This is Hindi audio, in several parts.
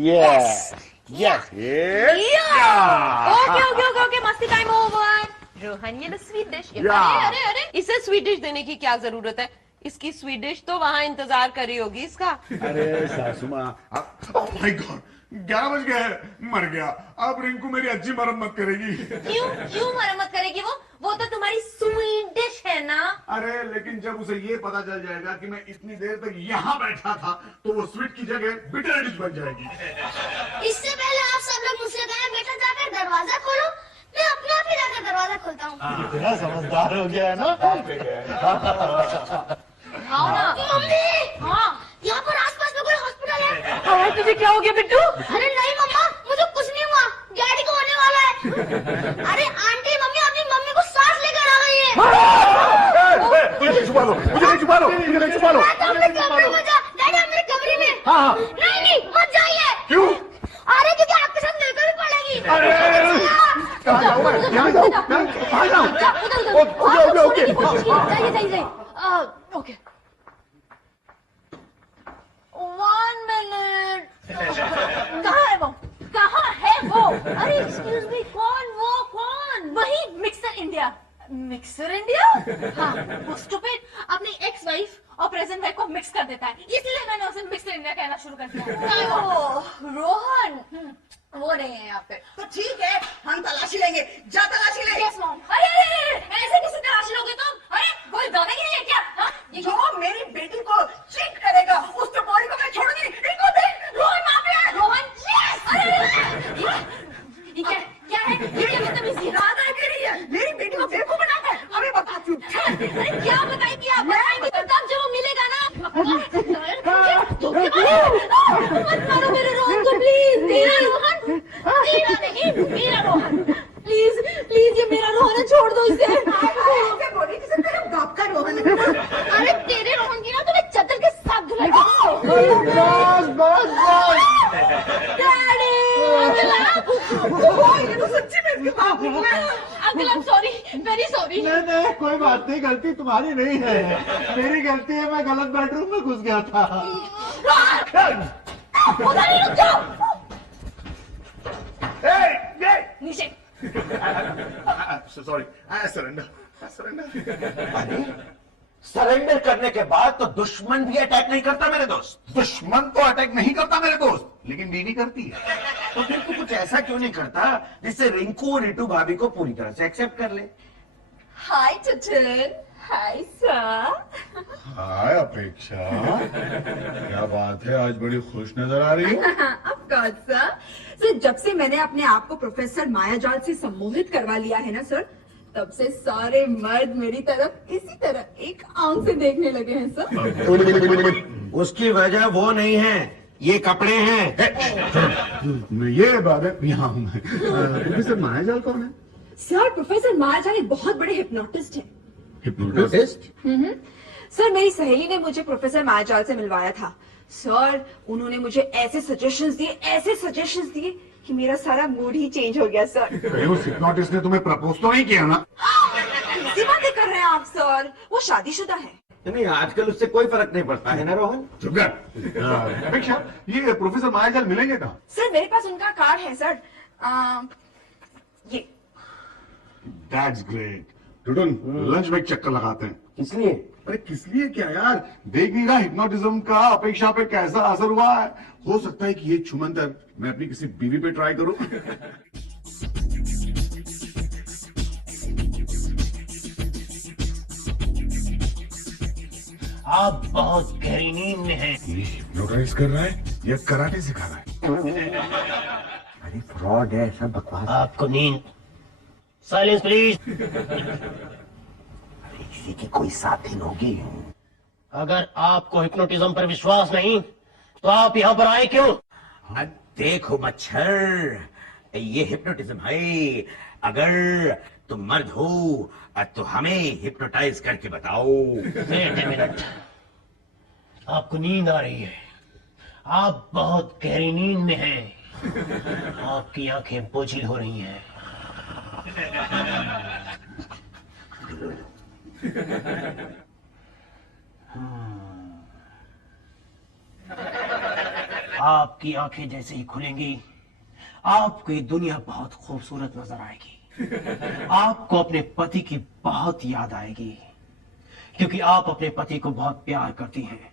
Yes. Yes. ओके मस्ती टाइम ओवर। रोहन, ये लो स्वीट डिश। अरे इसे स्वीट डिश देने की क्या जरूरत है? इसकी स्वीट डिश तो वहाँ इंतजार कर रही होगी इसका। अरे सासू माँ, ओह माय गॉड, 11 बज गए हैं, मर गया। अब रिंकू मेरी अच्छी मरम्मत करेगी। क्यों मरम्मत करेगी वो तो तुम्हारी स्वीट डिश है ना। अरे लेकिन जब उसे ये पता चल जाएगा कि मैं इतनी देर तक यहाँ बैठा था तो वो स्वीट की जगह बिटर डिश बन जाएगी। इससे पहले आप सब लोग मुझसे कहें बेटा जाकर दरवाजा खोलो, मैं अपने आप ही जाकर दरवाजा खोलता हूँ। इतना समझदार हो गया है ना। हाँ ना। मम्मी, हाँ, यहाँ पर आसपास में कोई हॉस्पिटल है? अरे तुझे क्या हो गया बिट्टू? अरे नहीं मम्मा, मुझे कुछ नहीं हुआ, डैडी को होने वाला है। अरे आंटी, मम्मी अपनी मम्मी को सांस लेकर आ गई है। मुझे छुपा लो, मुझे छुपा लो, मुझे छुपा लो। डैडी हम मेरे कमरे में। हाँ। नहीं मत जाइए। क्यों? अरे क्योंकि आपके साथ मेरे को भी पड़ेगी। कहाँ जाऊँ मैं? यहाँ जाऊँ? कहाँ जाऊँ? जाइए। Okay 1 minute. कहाँ है वो? अरे एक्सक्यूज मी, कौन? वही मिक्सर इंडिया। Mixer India? हाँ, वो स्टूपिड अपनी एक्स वाइफ और प्रेजेंट वाइफ को मिक्स कर देता है, इसलिए मैंने उसे मिक्सर इंडिया कहना शुरू कर दिया। रोहन वो नहीं है यहाँ पे। तो ठीक है, हम तलाशी लेंगे। जा तलाशी ले। Yes mom. अरे ऐसे कैसे तलाशी लोगे तुम? अरे कोई दादागिरी है क्या? हाँ? जो मेरी बेटी को चीट करेगा उसके बॉडी को मैं छोड़ूंगी। इनको देख, रोहन वहाँ पे है। रोहन, यस। अरे ये क्या है? ये क्या बदतमीजी? दादागिरी है। मेरी बेटी को बेवकूफ बनाता है। अभी बताती हूँ। अरे क्या बताएगी आप? बताएंगे तो तब जब वो मिलेगा ना। मत मारो मेरे रोहन को प्लीज। तेरा रोहन, तेरा नहीं, मेरा रोहन। प्लीज ये मेरा रोहन है, छोड़ दो इसे। ऐसे बोली जैसे तेरे बाप का रोहन है। अरे तेरे रोहन की ना तो मैं चद्दर के साथ धुलाई। डैडी, ये तो सच्ची में इसके बाप निकला। Uncle I am sorry, very sorry. नहीं, कोई बात नहीं, गलती तुम्हारी नहीं है, मेरी गलती है, मैं गलत बेडरूम में घुस गया था। उधर ही रुक जाओ। नीचे। Sorry, I surrender. अरे सरेंडर करने के बाद तो दुश्मन भी अटैक नहीं करता मेरे दोस्त। दुश्मन तो अटैक नहीं करता मेरे दोस्त, लेकिन बीवी करती है। तो फिर तू कुछ ऐसा क्यों नहीं करता जिससे रिंकू और रिटू भाभी को पूरी तरह से एक्सेप्ट कर ले? हाय टुटन, हाय सर। हाय अपेक्षा, क्या बात है, आज बड़ी खुश नजर आ रही है। Of course, sir. सर जब से मैंने अपने आप को प्रोफेसर मायाजाल से सम्मोहित करवा लिया है ना सर, तब से सारे मर्द मेरी तरफ इसी तरह एक आंख से देखने लगे हैं सर। उसकी वजह वो नहीं है, ये कपड़े हैं। ये बात है, यहाँ हूँ मैं। प्रोफेसर मायाजाल कौन है? सर प्रोफेसर मायाजाल एक बहुत बड़े हिप्नोटिस्ट हैं। हिप्नोटिस्ट? सर मेरी सहेली ने मुझे प्रोफेसर मायाजाल से मिलवाया था। सर उन्होंने मुझे ऐसे सजेशंस दिए कि मेरा सारा मूड ही चेंज हो गया सर। कहीं उस हिप्नोटिस्ट ने तुम्हें प्रपोज तो नहीं किया ना? ऐसी बातें कर रहे हैं आप सर, वो शादीशुदा है। नहीं, आजकल उससे कोई फर्क नहीं पड़ता है ना रोहन। चुप कर। अपेक्षा, ये प्रोफेसर मायाजाल मिलेंगे कहाँ? सर मेरे पास उनका कार्ड है सर। ये That's great. टुटुन, लंच ब्रेक चक्कर लगाते हैं। इसलिए अरे किस लिए क्या यार, देख नहीं रहा हिप्नोटिज्म का अपेक्षा पे कैसा असर हुआ है। हो सकता है कि ये छुमंतर मैं अपनी किसी बीवी पे ट्राई करूं। आप बहुत गहरी नींद में हैं। ये हिप्नोटाइज कर रहा है या कराटे सिखा रहा है? अरे फ्रॉड है, सब बकवास। आपको नींद। Silence please. किसी की कोई साथी होगी। अगर आपको हिप्नोटिज्म पर विश्वास नहीं तो आप यहाँ पर आए क्यों? देखो मच्छर, ये हिप्नोटिज्म है। अगर तुम मर्द हो तो हमें हिप्नोटाइज करके बताओ। वेट ए मिनट, आपको नींद आ रही है, आप बहुत गहरी नींद में हैं, आपकी आंखें बोझिल हो रही हैं। आपकी आंखें जैसे ही खुलेंगी, आपको ये दुनिया बहुत खूबसूरत नजर आएगी। आपको अपने पति की बहुत याद आएगी, क्योंकि आप अपने पति को बहुत प्यार करती हैं।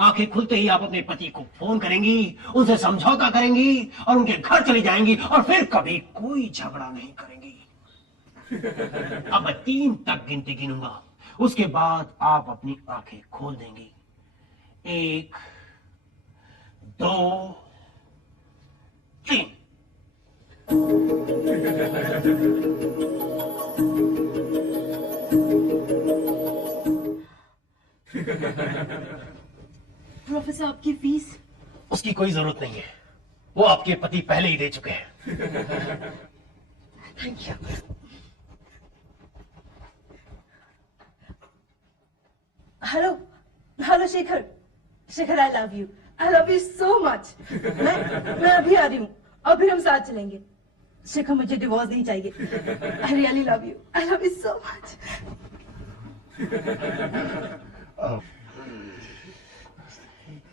आंखें खुलते ही आप अपने पति को फोन करेंगी, उनसे समझौता करेंगी और उनके घर चली जाएंगी और फिर कभी कोई झगड़ा नहीं करेंगी। अब मैं 3 तक गिनती गिनूंगा, उसके बाद आप अपनी आंखें खोल देंगी। 1, 2, 3। प्रोफेसर, आपकी फीस? उसकी कोई जरूरत नहीं है, वो आपके पति पहले ही दे चुके हैं। Thank you. Hello hello Shekhar, Shekhar I love you so much. मैं अभी आ रही हूँ और फिर हम साथ चलेंगे। शेखर, मुझे डिवोर्स नहीं चाहिए। I really love you so much.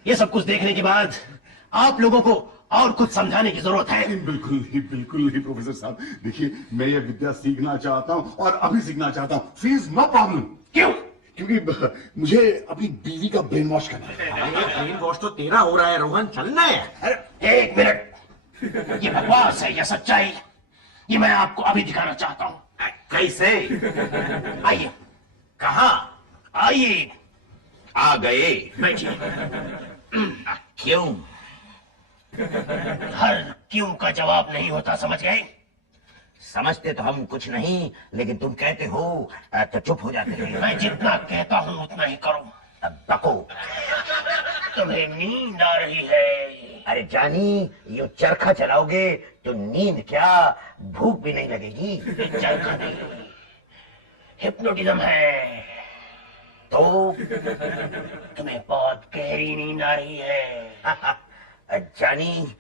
ये सब कुछ देखने के बाद आप लोगों को और कुछ समझाने की जरूरत है? बिल्कुल नहीं प्रोफेसर साहब। देखिए, मैं ये विद्या सीखना चाहता हूँ और अभी सीखना चाहता हूँ। Fees no problem. क्यों? क्योंकि मुझे अपनी बीवी का ब्रेन वॉश करना है। ब्रेन वॉश तो तेरा हो रहा है रोहन, चलना है। अरे 1 मिनट, ये बकवास है या सच्चाई, ये मैं आपको अभी दिखाना चाहता हूँ। कैसे? आइए। कहाँ? आइए। आ गए। बैठिए। क्यों? हर क्यों का जवाब नहीं होता, समझ गए? समझते तो हम कुछ नहीं, लेकिन तुम कहते हो तो चुप हो जाते हैं। मैं जितना कहता हूँ उतना ही करो। अब बको। तुम्हें नींद आ रही है। अरे जानी, ये चरखा चलाओगे तो नींद क्या, भूख भी नहीं लगेगी। ये चरखा नहीं, हिप्नोटिज्म है। तो तुम्हें बहुत गहरी नींद आ रही है। जानी,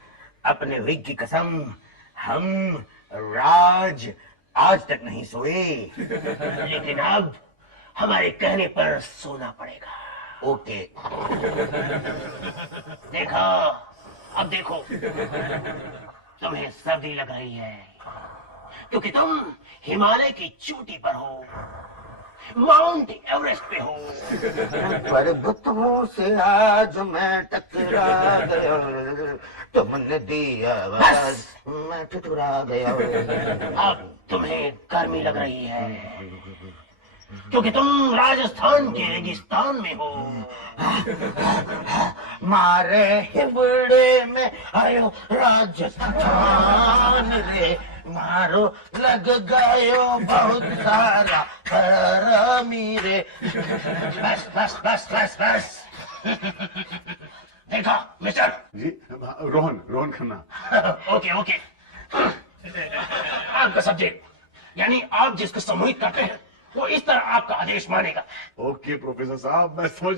अपने विग की कसम, हम राज आज तक नहीं सोए। लेकिन अब हमारे कहने पर सोना पड़ेगा। ओके। देखो, अब देखो, तुम्हें सर्दी लग रही है क्योंकि तुम हिमालय की चोटी पर हो, माउंट एवरेस्ट पे हो। पर्वतों से आज मैं टकरा गया, तुमने दिया आवाज, मैं ठुठुरा गया। अब तुम्हें गर्मी लग रही है क्योंकि तुम राजस्थान के रेगिस्तान में हो। मारे हिबड़े में आयो राजस्थान रे, मारो लग गयो बहुत सारा गरमी रे। बस बस बस बस बस। देखा मिस्टर? जी रोहन खन्ना। Okay okay. आपका सब्जेक्ट, यानी आप जिसको सम्मोहित करते हैं, वो इस तरह आपका आदेश मानेगा। ओके प्रोफेसर साहब, मैं समझ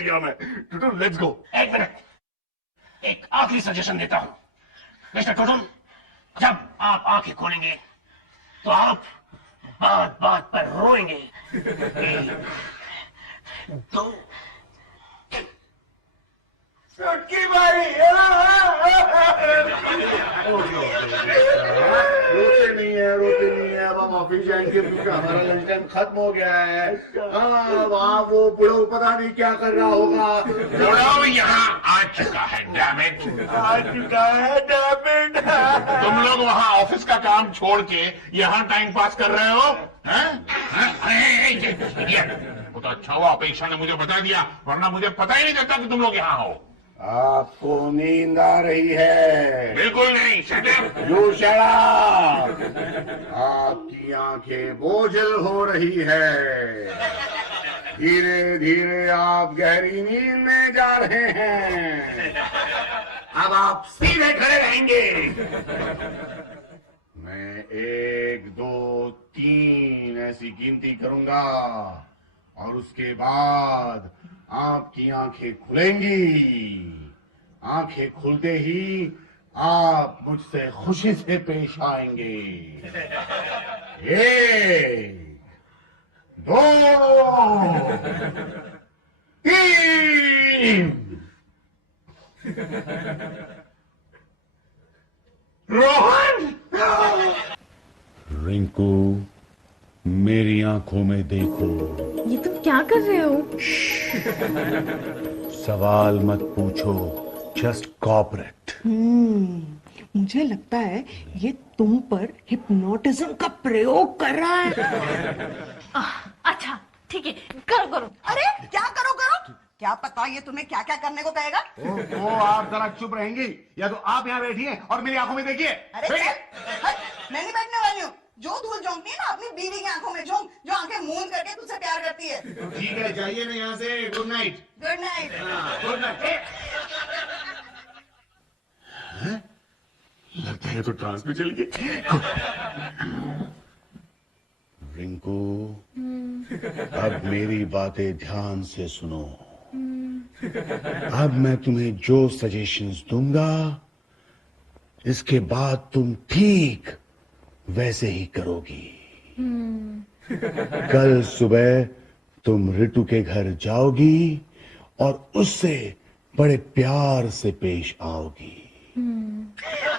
गया मैं। टुटुन, लेट्स गो। 1 मिनट, एक आखिरी सजेशन देता हूं। मिस्टर टुटुन, जब आप आंखें खोलेंगे तो आप बात बात पर रोएंगे। 1, 2, छुटकी मारी। रोते नहीं है। अब हम ऑफिस जाएंगे क्योंकि हमारा लंच टाइम खत्म हो गया है। हाँ, वहाँ वो बुढ़ो पता नहीं क्या कर रहा होगा। बुढ़ो यहाँ आ चुका है, डैमेट। तुम लोग वहाँ ऑफिस का काम छोड़ के यहाँ टाइम पास कर रहे हो? वो तो अच्छा हुआ अपेक्षा ने मुझे बता दिया, वरना मुझे पता ही नहीं चलता कि तुम लोग यहाँ हो। आपको नींद आ रही है? बिल्कुल नहीं। Shut up. You shut up. आपकी आंखें बोझल हो रही है। धीरे धीरे आप गहरी नींद में जा रहे हैं। अब आप सीधे खड़े रहेंगे। मैं 1, 2, 3 ऐसी गिनती करूंगा और उसके बाद आपकी आंखें खुलेंगी। आंखें खुलते ही आप मुझसे खुशी से पेश आएंगे। 1, 2, 3। रोहन! रिंकू, मेरी आंखों में देखो। ये तुम क्या कर रहे हो? सवाल मत पूछो, जस्ट कॉपरेट। मुझे लगता है ये तुम पर हिप्नोटिज्म का प्रयोग कर रहा है। अच्छा ठीक है, करो करो। अरे क्या करो करो, क्या पता ये तुम्हें क्या क्या करने को कहेगा। ओ, आप जरा चुप रहेंगी या तो आप यहाँ बैठिए और मेरी आंखों में देखिए। अरे चल, हट, मैं नहीं बैठने वाली हूँ। जो धूल झोंकती है ना अपनी बीवी की आंखों में झोंक, जो आंखें मूंद करके तुझसे प्यार करती है। ठीक है, जाइए ना यहाँ से। Good night. Good night. Good night. लगता है तो ट्रांस में चली गई। रिंकू, अब मेरी बातें ध्यान से सुनो। अब मैं तुम्हें जो सजेशंस दूंगा, इसके बाद तुम ठीक वैसे ही करोगी। कल सुबह तुम रितु के घर जाओगी और उससे बड़े प्यार से पेश आओगी।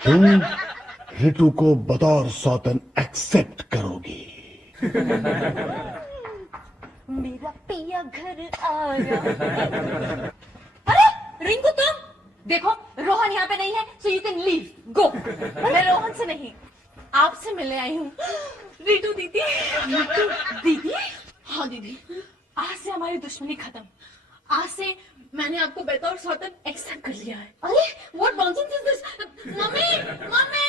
तुम रितु को बतौर सौतन एक्सेप्ट करोगी। मेरा पिया घर आया। अरे रिंकू, तुम देखो रोहन यहाँ पे नहीं है, सो यू कैन लीव, गो। मैं रोहन से नहीं, आपसे मिलने आई हूँ। रितु दीदी। रितु दीदी? हाँ दीदी, आज से हमारी दुश्मनी खत्म। आज से मैंने आपको बतौर सौतन एक्सेप्ट कर लिया है। अरे what nonsense is this? Mummy, mummy!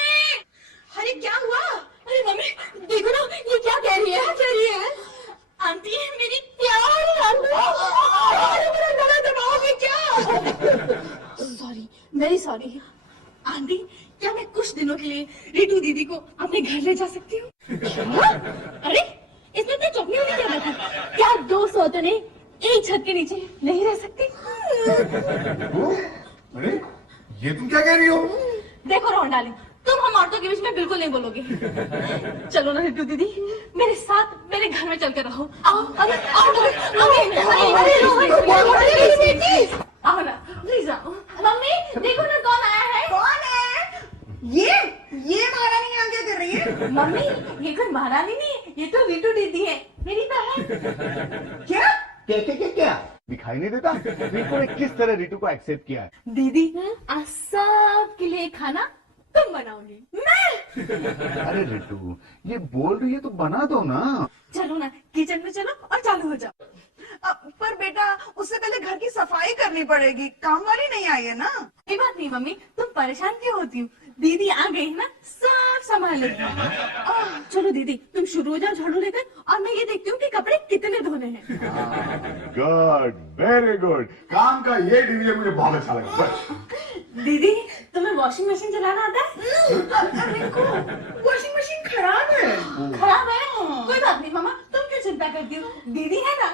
अरे क्या हुआ? अरे मम्मी देखो ना, ये क्या कह रही है? क्या कह रही है? आंटी मेरी प्यारी आंटी, अरे मेरा गला दबाओगे क्या? Sorry, very sorry. आंटी, क्या मैं कुछ दिनों के लिए रितु दीदी को अपने घर ले जा सकती हूँ? अरे इसमें इतने चौंकने वाली क्या बात है? क्या दो सौतने एक छत के नीचे नहीं रह सकती? अरे ये तुम क्या कह रही हो? देखो रोहन डार्लिंग, तुम हम औरतों के बीच में बिल्कुल नहीं बोलोगे। चलो ना रितु दीदी, मेरे साथ मेरे घर में चलकर रहो। आओ, अरे आओ, आओ ना, प्लीज आओ। मम्मी देखो ना कौन आया है। कौन है? ये महारानी यहाँ क्या कर रही है? मम्मी ये कोई महारानी नहीं, ये तो रितु दीदी है, मेरी बहन। क्या? क्या दिखाई नहीं देता? रितु ने किस तरह रितु को एक्सेप्ट किया है? दीदी आज सबके लिए खाना तुम बनाओगी। मैं? अरे रितु, ये बोल रही है तो बना दो ना। चलो ना किचन में चलो और चालू हो जाओ। पर बेटा उससे पहले घर की सफाई करनी पड़ेगी, काम वाली नहीं आई है ना। कोई बात नहीं मम्मी, तुम परेशान क्यों होती हो? दीदी आ गई है ना, सब संभाल लेगी। चलो दीदी तुम शुरू हो जाओ झाड़ू लेकर, और मैं ये देखती हूँ कि कपड़े कितने धोने हैं। Good, very good. काम का ये डिवीजन मुझे बहुत अच्छा लगा। दीदी तुम्हें वॉशिंग मशीन चलाना आता है? वॉशिंग मशीन खराब है। खराब है? कोई बात नहीं मामा, तुम क्यों चिंता करती हो, दीदी है ना।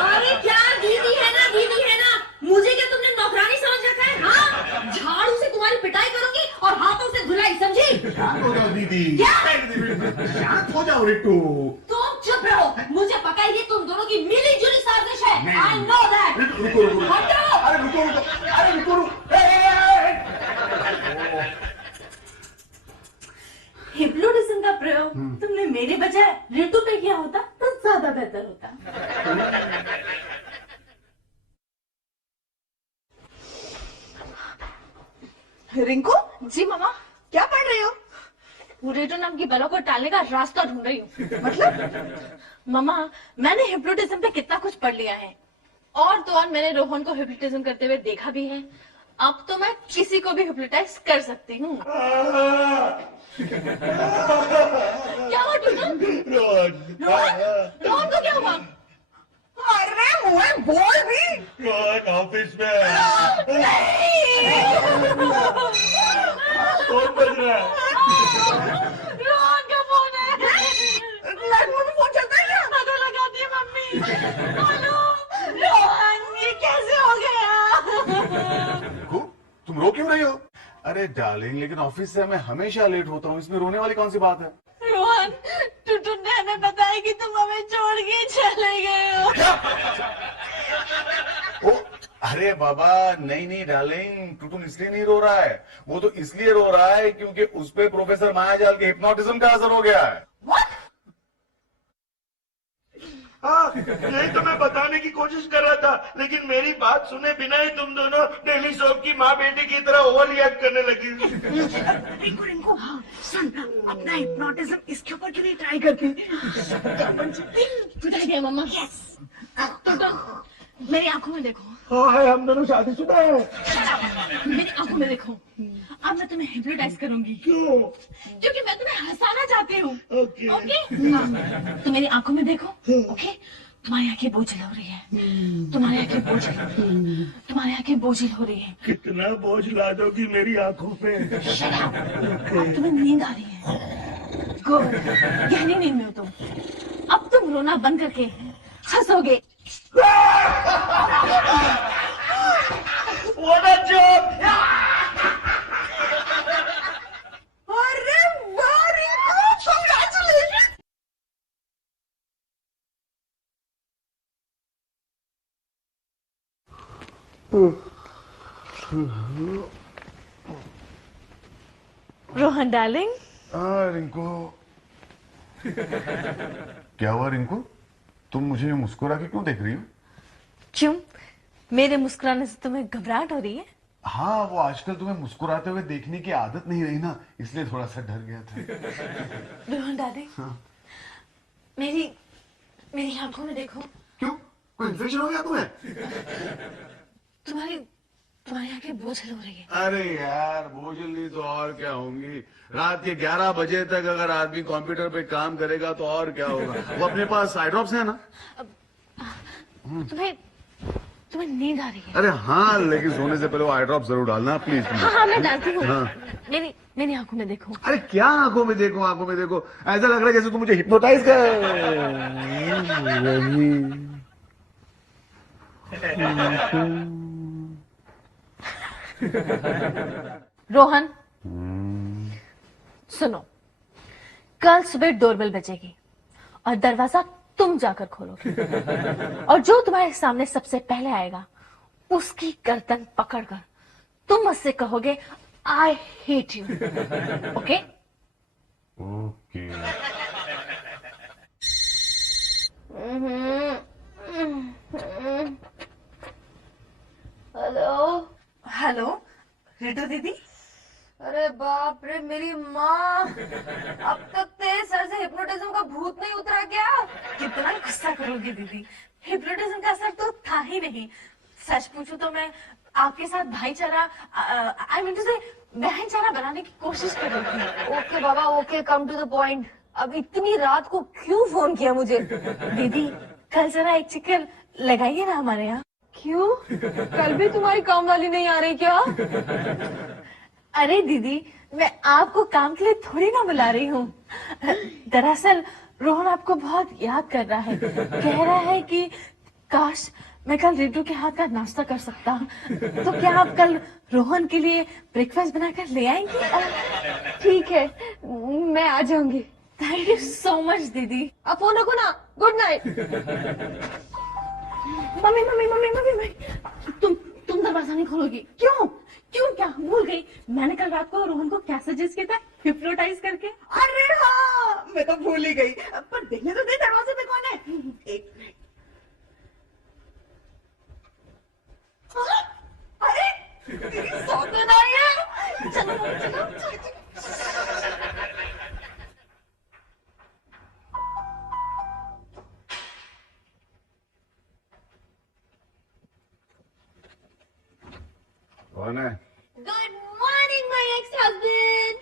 अरे क्या दीदी है ना, दीदी है ना, मुझे क्या तुमने नौकरानी समझ रखा है? हाँ, झाड़ू से तुम्हारी पिटाई करूंगी और हाथों से धुलाई, समझी? शांत हो जाओ दीदी। क्या? शांत हो जाओ रितु। तुम चुप रहो, मुझे पता है ये तुम दोनों की मिली जुली साजिश है। I know that. रुको रुको रुको। हटो। अरे रुको रुको, अरे रुको रुको। हिप्नोटिज्म का प्रयोग तुमने मेरे बजाय रितु पे किया होता तो ज्यादा बेहतर होता। रिंकू जी मामा। क्या पढ़ रही हो? रितु नाम की बलों को टालने का रास्ता ढूंढ रही हूँ। मतलब? मामा मैंने हिप्नोटिज्म पे कितना कुछ पढ़ लिया है, और तो और मैंने रोहन को हिप्नोटिज्म करते हुए देखा भी है। अब तो मैं किसी को भी हिप्नोटाइज कर सकती हूँ। क्या हुआ टुटू? रोहन को क्या हुआ? अरे मुझे बोल भी। ऑफिस में कौन बज रहा है? रोहन का फोन है। लड़कों में फोन चलता है क्या? पता लगाती है मम्मी। हेलो रोहन, ये कैसे हो गया? तुम रो क्यों रही हो? अरे डार्लिंग, लेकिन ऑफिस से मैं हमेशा लेट होता हूँ, इसमें रोने वाली कौन सी बात है? रोहन टुटू ने हमें बताया कि तुम हमें छोड़ के चले गए हो। ओ अरे बाबा नहीं नहीं डार्लिंग, टुटुन इसलिए नहीं रो रहा है, वो तो इसलिए रो रहा है क्योंकि उस पे प्रोफेसर मायाजाल के हिप्नोटिज्म का असर हो गया है। हाँ, यही तो मैं बताने की कोशिश कर रहा था, लेकिन मेरी बात सुने बिना ही तुम दोनों डेली सोप की माँ बेटी की तरह ओवर रिएक्ट करने लगी। रिंकू रिंकू, सुन, अपना हिप्नोटिज्म इसके ऊपर क्यों नहीं ट्राई करती? गुड आइडिया मम्मा। यस। तो मेरी आंखों में देखो। हाँ, हम दोनों शादीशुदा हैं। मेरी आंखों में देखो। अब मैं तुम्हें हिप्नोटाइज करूंगी। क्यों? क्योंकि मैं तुम्हें हंसाना चाहती हूँ। ओके। हाँ, तो मेरी आंखों में देखो। ओके, तुम्हारी आंखें बोझिल हो रही है। तुम्हारी आंखें बोझिल, तुम्हारी आंखें बोझिल हो रही है। कितना बोझ ला दोगी मेरी आंखों पे? अब तुम्हें नींद आ रही है। गुड, गहरी नींद में हो तुम। अब तुम रोना बंद करके हंसोगे। What a joke! अरे वाह रिंकू, congratulations! रोहन डार्लिंग। रिंकू क्या हुआ रिंकू, तुम मुझे मुस्कुरा के क्यों देख रही हो? क्यों, मेरे मुस्कुराने से तुम्हें घबराहट हो रही है? हाँ, वो आजकल तुम्हें मुस्कुराते हुए देखने की आदत नहीं रही ना, इसलिए थोड़ा सा डर गया था। रोहन डार्लिंग, हाँ। मेरी मेरी आंखों में देखो। क्यों, कोई इन्फेक्शन हो गया तुम्हें? तुम्हारी तुम्हारी आंखें बोझल हो रही है। अरे यार, बोझल नहीं तो और क्या होंगी। रात के 11 बजे तक अगर आदमी कंप्यूटर पे काम करेगा तो और क्या होगा। वो अपने पास आई ड्रॉप्स है ना? तुम्हें तुम्हें नींद आ रही है? अरे हाँ, लेकिन सोने से पहले वो आई ड्रॉप जरूर डालना प्लीज। हाँ, मैं डालती हूँ। हाँ। मेरी मेरी आंखों में देखो। अरे क्या आंखों में देखो, आंखों में देखो, ऐसा लग रहा है जैसे तुम मुझे हिप्नोटाइज रोहन सुनो, कल सुबह डोरबेल बजेगी और दरवाजा तुम जाकर खोलोगे और जो तुम्हारे सामने सबसे पहले आएगा उसकी गर्दन पकड़कर तुम मुझसे कहोगे I hate you. Okay? Okay. Hello hello Ritu दीदी। अरे बाप रे मेरी माँ, अब तक तेरे सर से हिप्नोटिज्म का भूत नहीं उतरा क्या? कितना गुस्सा करोगी दीदी, हिप्नोटिज्म का असर तो था ही नहीं। सच पूछूं तो मैं आपके साथ भाईचारा, आई मीन टू से बहनचारा बनाने की कोशिश कर रही थी। ओके बाबा okay, come to the point. अब इतनी रात को क्यों फोन किया मुझे? दीदी कल जरा एक चक्कर लगाइए ना हमारे यहाँ। क्यों, कल भी तुम्हारी काम वाली नहीं आ रही क्या? अरे दीदी, मैं आपको काम के लिए थोड़ी ना बुला रही हूँ। दरअसल रोहन आपको बहुत याद कर रहा है, कह रहा है कि काश मैं कल रिटू के हाथ का नाश्ता कर सकता। तो क्या आप कल रोहन के लिए ब्रेकफास्ट बनाकर ले आएंगी? ठीक है, मैं आ जाऊंगी। थैंक यू सो मच दीदी। अब फोन रखो ना, good night. Mummy mummy mummy mummy mummy, तुम दरवाजा नहीं खोलोगी? क्यों क्यों, क्या भूल गई? मैंने कल रात को रोहन को क्या सजेस्ट किया था हिप्नोटाइज करके? अरे हाँ, मैं तो भूल ही गई, पर देखने तो दे दरवाजे पे कौन है। एक मिनट। अरे दीदी सो तो नहीं है। चलो चलो चलो। कौन है? Good morning my ex husband,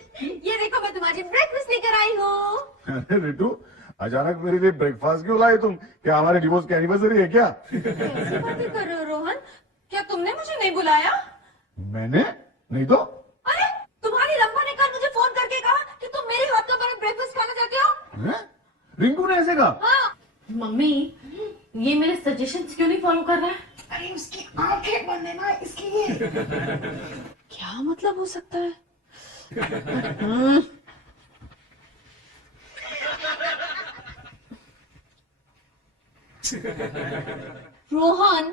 ये देखो मैं तुम्हारी ब्रेकफास्ट लेकर आई हूँ। अरे रिटू, अचानक मेरे लिए ब्रेकफास्ट क्यों लाए तुम? क्या हमारे डिवोर्स की एनिवर्सरी है क्या? कैसी बातें कर रहे हो रोहन, क्या तुमने मुझे नहीं बुलाया? मैंने नहीं तो। अरे तुम्हारी लंबा ने कल मुझे फोन करके कहा कि तुम मेरे हाथ का बना ब्रेकफास्ट खाना चाहते हो। हैं? रिंकू ने ऐसे कहा? हाँ। मम्मी, ये मेरे सजेशंस क्यों नहीं फॉलो कर रहा है? अरे उसकी आंखें बंद है ना, इसलिए। क्या मतलब हो सकता है? रोहन,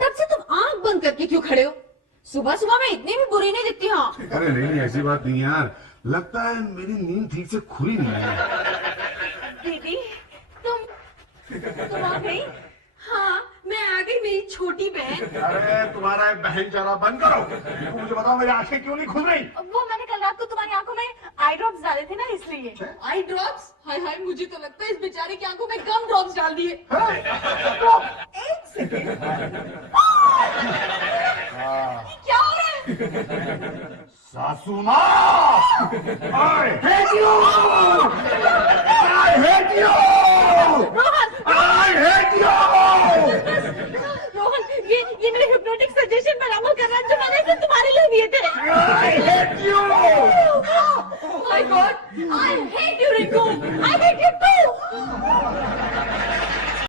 तब से तुम आंख बंद करके क्यों खड़े हो? सुबह सुबह मैं इतनी भी बुरी नहीं दिखती। हाँ अरे नहीं, ऐसी बात नहीं यार, लगता है मेरी नींद ठीक से खुली नहीं है। दीदी तुम आ गई? हाँ मैं आ गई, मेरी छोटी बहन। अरे तुम्हारा एक बहन चला बंद करो। देखो मुझे बताओ मेरी आंखें क्यों नहीं खुल रही? वो मैंने कल रात को तुम्हारी आंखों में आई ड्रॉप्स डाले थे ना, इसलिए। Eye drops? हाय हाय, मुझे तो लगता है इस बेचारे की आंखों में गम ड्रॉप्स डाल दिए। एक सेकेंड। क्या हो रहा है? सासू माँ, I hate you! I hate you!